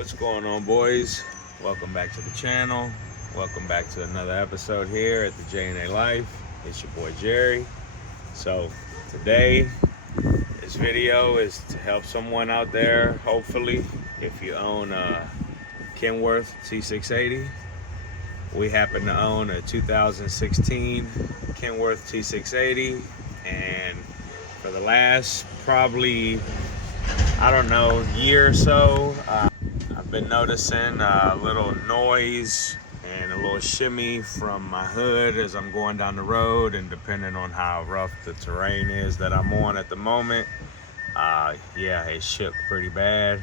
What's going on, boys? Welcome back to the channel. Welcome back to another episode here at the J&A Life. It's your boy Jerry. So today, this video is to help someone out there. Hopefully, if you own a Kenworth T680, we happen to own a 2016 Kenworth T680, and for the last probably, I don't know, year or so, I've been noticing a little noise and a little shimmy from my hood as I'm going down the road, and depending on how rough the terrain is that I'm on at the moment, yeah, it shook pretty bad,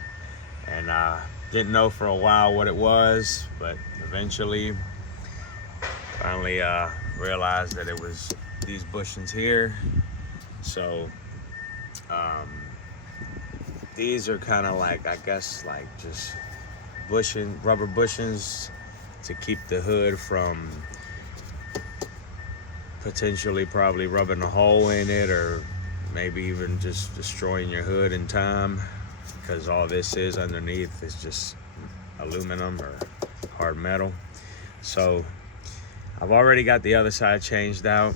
and didn't know for a while what it was, but eventually finally realized that it was these bushings here. So these are kind of like, I guess, like just rubber bushings to keep the hood from potentially probably rubbing a hole in it, or maybe even just destroying your hood in time, because all this is underneath is just aluminum or hard metal. So I've already got the other side changed out,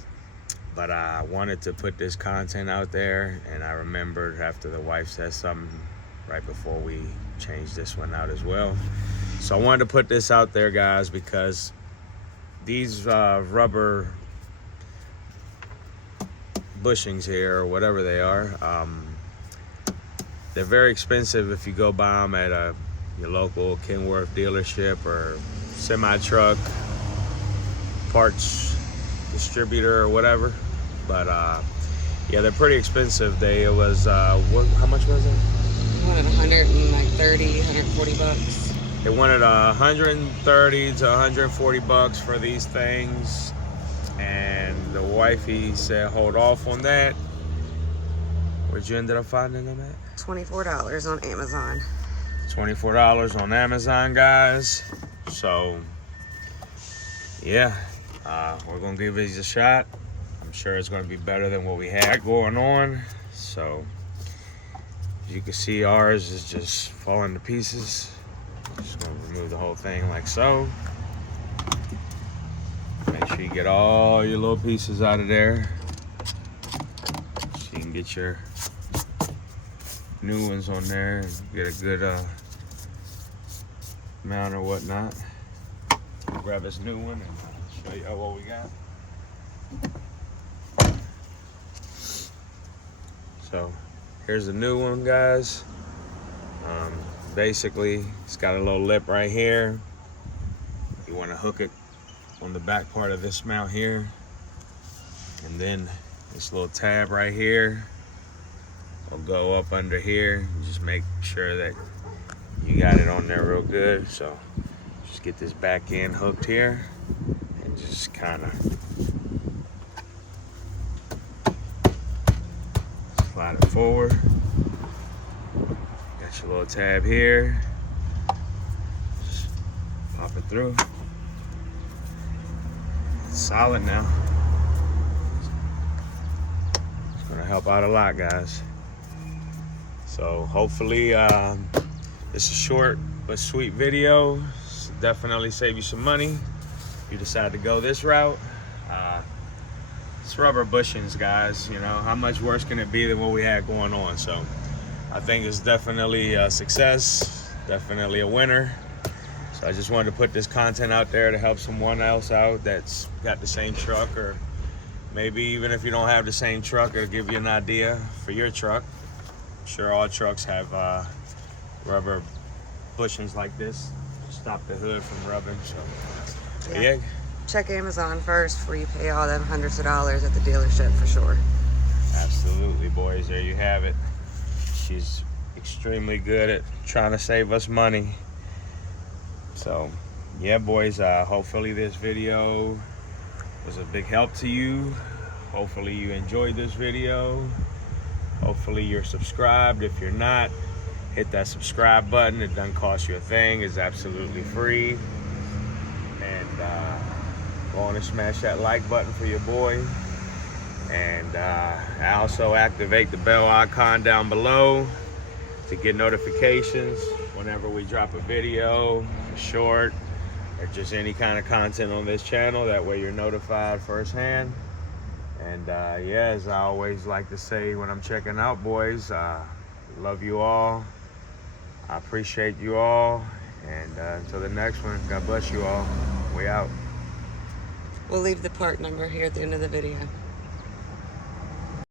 but I wanted to put this content out there, and I remembered after the wife said something right before we changed this one out as well. So I wanted to put this out there, guys, because these rubber bushings here, or whatever they are, they're very expensive if you go buy them at your local Kenworth dealership or semi-truck parts distributor or whatever. But yeah, they're pretty expensive. It was how much was it? I wanted 130, 140 bucks. They wanted 130 to 140 bucks for these things, and the wifey said hold off on that. Where'd you end up finding them at? $24 on Amazon. $24 on Amazon, guys. So yeah, we're gonna give these a shot. I'm sure it's gonna be better than what we had going on. So as you can see, ours is just falling to pieces. Just gonna remove the whole thing like so. Make sure you get all your little pieces out of there, so you can get your new ones on there and get a good mount or whatnot. Grab this new one and show you what we got. So here's the new one, guys. Basically, it's got a little lip right here. You want to hook it on the back part of this mount here, and then this little tab right here will go up under here. Just make sure that you got it on there real good. So just get this back end hooked here and just kind of slide it forward. Got your little tab here. Just pop it through. It's solid now. It's gonna help out a lot, guys. So hopefully this is a short but sweet video. Definitely save you some money if you decide to go this route. It's rubber bushings, guys. You know, how much worse can it be than what we had going on? So I think it's definitely a success, definitely a winner. So I just wanted to put this content out there to help someone else out that's got the same truck, or maybe even if you don't have the same truck, it'll give you an idea for your truck. I'm sure all trucks have rubber bushings like this to stop the hood from rubbing. So yeah. Check Amazon first before you pay all them hundreds of dollars at the dealership for sure. Absolutely, boys. There you have it. She's extremely good at trying to save us money. So yeah, boys, hopefully this video was a big help to you. Hopefully you enjoyed this video. Hopefully you're subscribed. If you're not, hit that subscribe button. It doesn't cost you a thing. It's absolutely free. And go on and smash that like button for your boy. And also activate the bell icon down below to get notifications whenever we drop a video, a short, or just any kind of content on this channel. That way you're notified firsthand. And yeah, as I always like to say when I'm checking out, boys, love you all. I appreciate you all. And until the next one, God bless you all. We out. We'll leave the part number here at the end of the video.